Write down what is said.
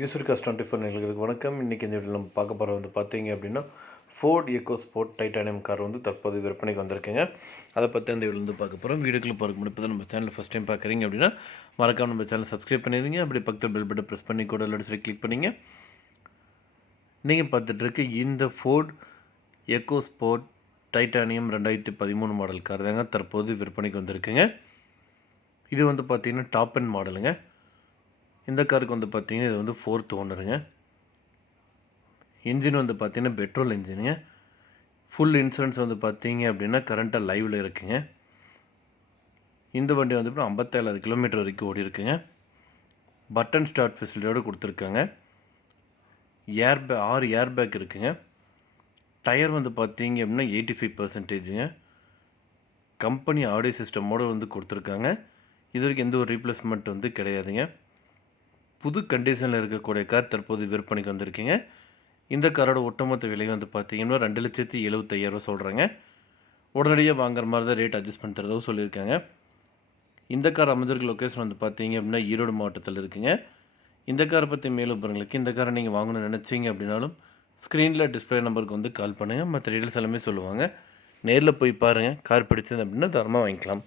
User cost 24 நேயர்களுக்கு வணக்கம். இன்றைக்கி இந்த வீடியோவில் நம்ம பார்க்க போகிற பார்த்தீங்க அப்படின்னா ஃபோர்ட் எக்கோஸ்போர்ட் டைட்டானியம் கார் தற்போது விற்பனைக்கு வந்திருக்குங்க. அதை பற்றி அந்த வீடியோ பார்க்க போகிறோம். வீடியோக்குள்ள போகிறதுக்கு முன்னாடி இப்போ நம்ம சேனல் ஃபஸ்ட் டைம் பார்க்குறீங்க அப்படின்னா மறக்காம நம்ம சேனல் சப்ஸ்கிரைப் பண்ணிடுங்க. அப்படி பக்கத்தில் பெல் பட்டன் ப்ரெஸ் பண்ணி கூட எல்லாரும் சரி கிளிக் பண்ணிங்க. நீங்கள் பார்த்துட்ருக்கு இந்த Ford EcoSport Titanium 2013 model car தாங்க தற்போது விற்பனைக்கு வந்திருக்குங்க. இது பார்த்திங்கன்னா டாப் அண்ட் மாடலுங்க. இந்த காருக்கு பார்த்தீங்கன்னா இது 4th ஓனருங்க. இன்ஜின் பார்த்தீங்கன்னா பெட்ரோல் இன்ஜினுங்க. ஃபுல் இன்சூரன்ஸ் பார்த்தீங்க அப்படின்னா கரண்ட்டாக லைவில் இருக்குங்க. இந்த வண்டி 57,000 கிலோமீட்டர் வரைக்கும் ஓடி இருக்குங்க. பட்டன் ஸ்டார்ட் ஃபெசிலிட்டியோடு கொடுத்துருக்காங்க. 6 ஏர் பேக் இருக்குங்க. டயர் பார்த்தீங்க அப்படின்னா 85%ங்க. கம்பெனி ஆடியோ சிஸ்டமோடு கொடுத்துருக்காங்க. இது வரைக்கும் எந்த ஒரு ரீப்ளேஸ்மெண்ட் கிடையாதுங்க. புது கண்டிஷனில் இருக்கக்கூடிய கார் தற்போது விற்பனைக்கு வந்திருக்கீங்க. இந்த காரோட ஒட்டுமொத்த விலை பார்த்தீங்கன்னா 2,75,000 சொல்கிறாங்க. உடனடியாக வாங்குற மாதிரி தான் ரேட் அட்ஜஸ்ட் பண்ணி தரதோ சொல்லியிருக்காங்க. இந்த கார் அமைஞ்சிருக்க லொக்கேஷன் பார்த்தீங்க அப்படின்னா ஈரோடு மாவட்டத்தில் இருக்குங்க. இந்த காரை பற்றி மேலும் விவரங்களுக்கு இந்த காரை நீங்கள் வாங்கணும்னு நினச்சிங்க அப்படின்னாலும் ஸ்க்ரீனில் டிஸ்பிளே நம்பருக்கு கால் பண்ணுங்கள். மற்ற டீட்டெயில்ஸ் எல்லாமே சொல்லுவாங்க. நேரில் போய் பாருங்கள். கார் பிடிச்சது அப்படின்னா தரமாக வாங்கிக்கலாம்.